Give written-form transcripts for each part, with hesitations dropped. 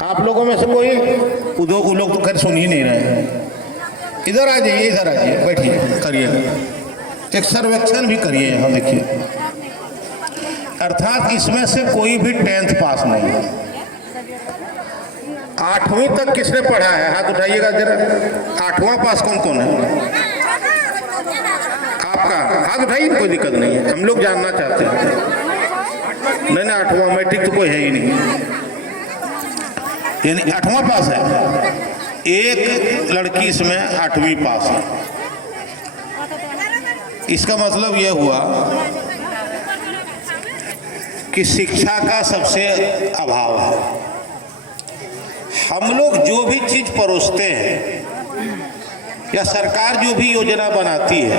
आप लोगों में से कोई वो लोग तो खैर सुन ही नहीं रहे हैं। इधर आ जाइए, इधर आ जाइए, बैठिए, करिए एक सर्वेक्षण भी करिए। यहाँ देखिए, अर्थात इसमें से कोई भी 10th पास नहीं है। 8वीं तक किसने पढ़ा है? हाथ उठाइएगा जरा। 8वां पास कौन कौन है? आपका हाथ उठाइए, कोई दिक्कत नहीं है, हम लोग जानना चाहते हैं। नहीं नहीं, 8वां मैट्रिक तो कोई है ही नहीं, यानी 8वां पास है। एक लड़की इसमें 8वीं पास है। इसका मतलब यह हुआ कि शिक्षा का सबसे अभाव है। हम लोग जो भी चीज परोसते हैं या सरकार जो भी योजना बनाती है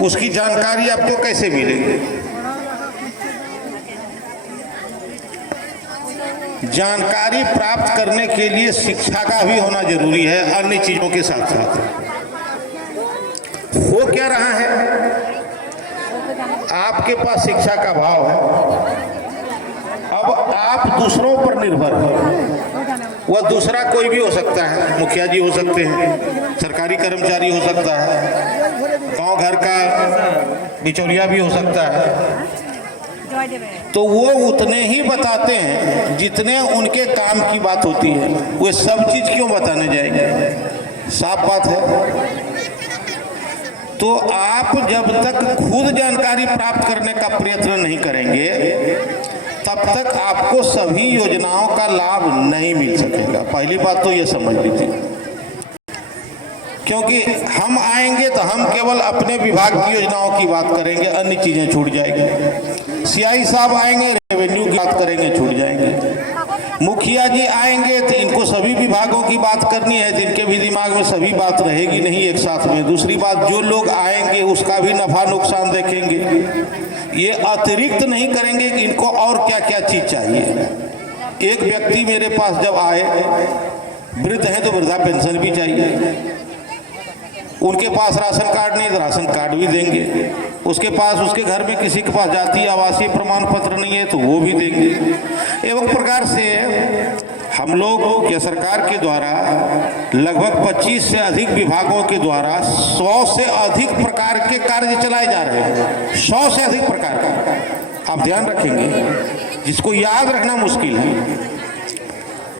उसकी जानकारी आपको कैसे मिलेगी? जानकारी प्राप्त करने के लिए शिक्षा का भी होना जरूरी है, अन्य चीजों के साथ साथ। हो क्या रहा है, आपके पास शिक्षा का भाव है, अब आप दूसरों पर निर्भर हैं। वह दूसरा कोई भी हो सकता है, मुखिया जी हो सकते हैं, सरकारी कर्मचारी हो सकता है, गांव घर का बिचौलिया भी हो सकता है। तो वो उतने ही बताते हैं जितने उनके काम की बात होती है। वो सब चीज क्यों बताने जाएंगे? साफ बात है। तो आप जब तक खुद जानकारी प्राप्त करने का प्रयत्न नहीं करेंगे तब तक आपको सभी योजनाओं का लाभ नहीं मिल सकेगा। पहली बात तो ये समझ लीजिए, क्योंकि हम आएंगे तो हम केवल अपने विभाग की योजनाओं की बात करेंगे, अन्य चीजें छूट जाएंगी। सीआई साहब आएंगे, रेवेन्यू की बात करेंगे, छूट जाएंगे। मुखिया जी आएंगे तो इनको सभी विभागों की बात करनी है, जिनके भी दिमाग में सभी बात रहेगी नहीं एक साथ में। दूसरी बात, जो लोग आएंगे उसका भी नफा नुकसान देखेंगे। ये अतिरिक्त नहीं करेंगे कि इनको और क्या क्या चीज चाहिए। एक व्यक्ति मेरे पास जब आए, वृद्ध हैं तो वृद्धा पेंशन भी चाहिए, उनके पास राशन कार्ड नहीं तो राशन कार्ड भी देंगे, उसके पास उसके घर में किसी के पास जातीय आवासीय प्रमाण पत्र नहीं है तो वो भी देंगे। एवं प्रकार से हम लोग या सरकार के द्वारा लगभग 25 से अधिक विभागों के द्वारा 100 से अधिक प्रकार के कार्य चलाए जा रहे हैं। 100 से अधिक प्रकार का, आप ध्यान रखेंगे, जिसको याद रखना मुश्किल है।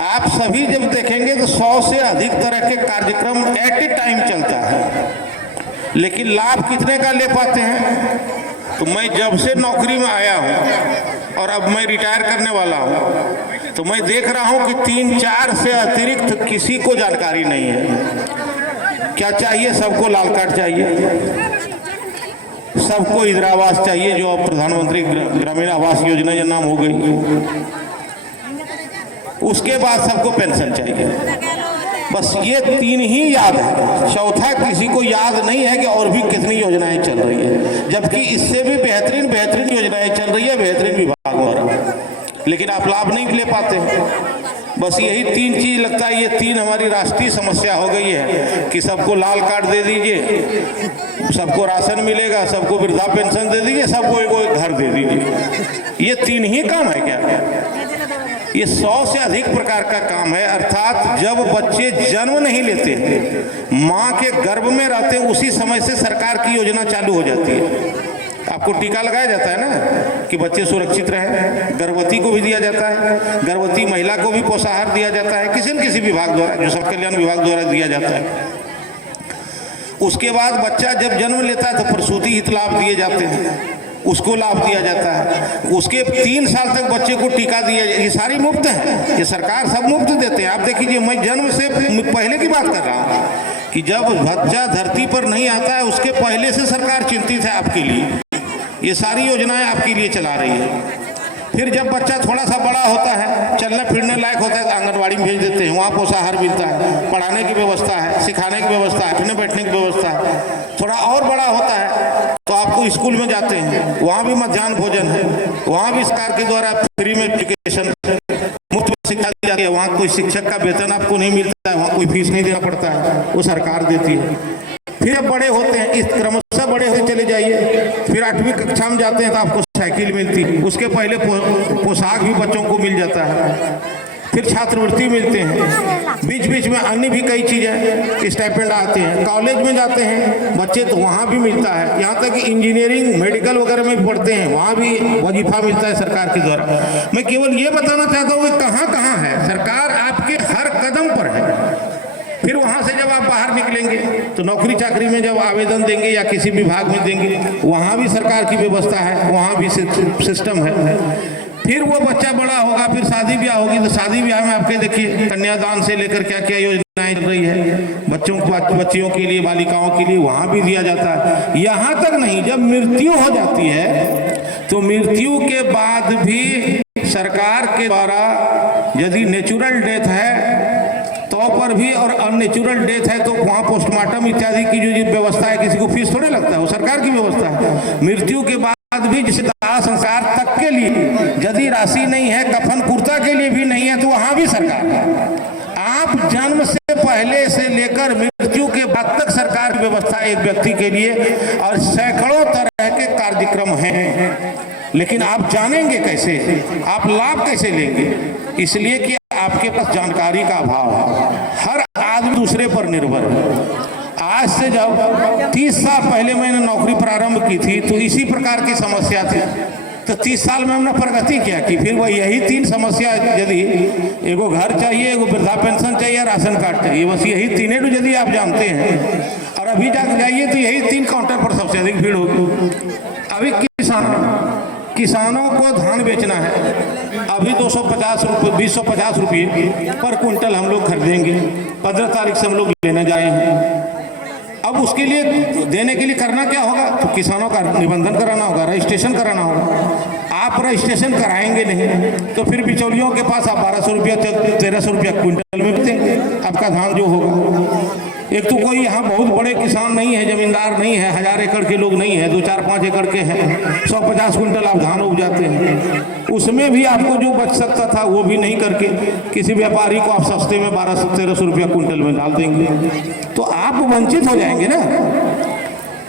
आप सभी जब देखेंगे तो 100 से अधिक तरह के कार्यक्रम एट ए टाइम चलता है, लेकिन लाभ कितने का ले पाते हैं? तो मैं जब से नौकरी में आया हूं और अब मैं रिटायर करने वाला हूं तो मैं देख रहा हूं कि 3-4 से अतिरिक्त किसी को जानकारी नहीं है। क्या चाहिए? सबको लाल कार्ड चाहिए, सबको इंदिरा आवास चाहिए, जो अब प्रधानमंत्री ग्रामीण आवास योजना या नाम हो गई। उसके बाद सबको पेंशन चाहिए। बस ये 3 ही याद है, चौथा किसी को याद नहीं है कि और भी कितनी योजनाएं चल रही है, जबकि इससे भी बेहतरीन योजनाएं चल रही है बेहतरीन विभागों द्वारा, लेकिन आप लाभ नहीं ले पाते। बस यही 3 चीज लगता है, ये 3 हमारी राष्ट्रीय समस्या हो गई है कि सबको लाल कार्ड दे दीजिए, सबको राशन मिलेगा, सबको वृद्धा पेंशन दे दीजिए, सबको एक घर दे दीजिए। ये 3 ही काम है क्या? ये 100 से अधिक प्रकार का काम है। अर्थात जब बच्चे जन्म नहीं लेते, माँ के गर्भ में रहते, उसी समय से सरकार की योजना चालू हो जाती है। आपको टीका लगाया जाता है ना कि बच्चे सुरक्षित रहें। गर्भवती को भी दिया जाता है, गर्भवती महिला को भी पोषाहार दिया जाता है, किसी न किसी विभाग द्वारा, जो समाज कल्याण विभाग द्वारा दिया जाता है। उसके बाद बच्चा जब जन्म लेता है तो प्रसूति हित लाभ दिए जाते हैं, उसको लाभ दिया जाता है। उसके 3 साल तक बच्चे को टीका दिया, ये सारी मुफ्त है, ये सरकार सब मुफ्त देते हैं। आप देखिए, मैं जन्म से पहले की बात कर रहा हूँ कि जब बच्चा धरती पर नहीं आता है उसके पहले से सरकार चिंतित है आपके लिए, ये सारी योजनाएं आपके लिए चला रही है। फिर जब बच्चा थोड़ा सा बड़ा होता है, चलने फिरने लायक होता है, तो आंगनबाड़ी में भेज देते हैं, वहाँ पोषाहार मिलता है, पढ़ाने की व्यवस्था है, सिखाने की व्यवस्था है, उठने बैठने की व्यवस्था है। थोड़ा और बड़ा होता है तो आपको स्कूल में जाते हैं, वहाँ भी मध्याह्न भोजन है, वहाँ भी सरकार के द्वारा फ्री में एजुकेशन मुफ्त शिक्षा दी जाती है। वहाँ कोई शिक्षक का वेतन आपको नहीं मिलता है, वहाँ कोई फीस नहीं देना पड़ता है, वो सरकार देती है। फिर अब बड़े होते हैं, इस क्रमशः बड़े होते चले जाइए, फिर 8वीं कक्षा कक्षा में जाते हैं तो आपको साइकिल मिलती है, उसके पहले पोशाक भी बच्चों को मिल जाता है, फिर छात्रवृत्ति मिलते हैं, बीच बीच में अन्य भी कई चीज़ें स्टाइपेंड आते हैं। कॉलेज में जाते हैं बच्चे तो वहाँ भी मिलता है, यहाँ तक कि इंजीनियरिंग मेडिकल वगैरह में पढ़ते हैं वहाँ भी वजीफा मिलता है सरकार के द्वारा। मैं केवल ये बताना चाहता हूँ कि कहाँ कहाँ है सरकार, आपके हर कदम पर है। फिर वहाँ से जब आप बाहर निकलेंगे तो नौकरी चाकरी में जब आवेदन देंगे या किसी विभाग में देंगे, वहाँ भी सरकार की व्यवस्था है, वहाँ भी सिस्टम है। फिर वो बच्चा बड़ा होगा, फिर शादी ब्याह होगी तो शादी ब्याह में आपके देखिए कन्यादान से लेकर क्या क्या योजनाएं चल रही है बच्चों बच्चियों के लिए, बालिकाओं के लिए, वहाँ भी दिया जाता है। यहाँ तक नहीं, जब मृत्यु हो जाती है तो मृत्यु के बाद भी सरकार के द्वारा यदि नेचुरल डेथ है तो पर भी, और अननेचुरल डेथ है तो वहाँ पोस्टमार्टम इत्यादि की जो व्यवस्था है, किसी को फीस थोड़े लगता है, वो सरकार की व्यवस्था है। मृत्यु के बाद भी जैसे दाह संस्कार तक के लिए यदि राशि नहीं है, कफन कुर्ता के लिए भी नहीं है, तो वहाँ भी सरकार है। आप जन्म से पहले से लेकर मृत्यु के बाद तक सरकार की व्यवस्था एक व्यक्ति के लिए, और सैकड़ों तरह के कार्यक्रम हैं। लेकिन आप जानेंगे कैसे, आप लाभ कैसे लेंगे? इसलिए कि आपके पास जानकारी का अभाव है। हर आदमी दूसरे पर निर्भर है। आज से जब 30 साल पहले मैंने नौकरी प्रारंभ की थी तो इसी प्रकार की समस्या थी, तो 30 साल में हमने प्रगति क्या की? फिर वह यही 3 समस्या, यदि एगो घर चाहिए, एगो वृद्धा पेंशन चाहिए, राशन कार्ड चाहिए, बस यही तीनों यदि आप जानते हैं, और अभी जाइए तो यही 3 काउंटर पर सबसे अधिक भीड़ होगी। अभी किसानों को धान बेचना है, अभी 250 रुपये पर क्विंटल हम लोग खरीदेंगे, 15 तारीख से हम लोग लेने जाए हैं। अब उसके लिए देने के लिए करना क्या होगा? तो किसानों का निबंधन कराना होगा, रजिस्ट्रेशन कराना होगा। आप रजिस्ट्रेशन कराएंगे नहीं तो फिर बिचौलियों के पास आप 1200 रुपया 1300 रुपया क्विंटल में देंगे आपका धान जो होगा। एक तो कोई यहाँ बहुत बड़े किसान नहीं है, जमींदार नहीं है, 1000 एकड़ के लोग नहीं है, 2-4-5 एकड़ के हैं, 150 क्विंटल आप धान उपजाते हैं, उसमें भी आपको जो बच सकता था वो भी नहीं करके किसी व्यापारी को आप सस्ते में 1200-1300 रुपया क्विंटल में डाल देंगे, तो आप वंचित हो जाएंगे ना।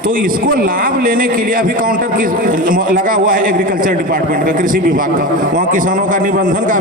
तो इसको लाभ लेने के लिए अभी काउंटर की लगा हुआ है एग्रीकल्चर डिपार्टमेंट का, कृषि विभाग का, वहाँ किसानों का निबंधन का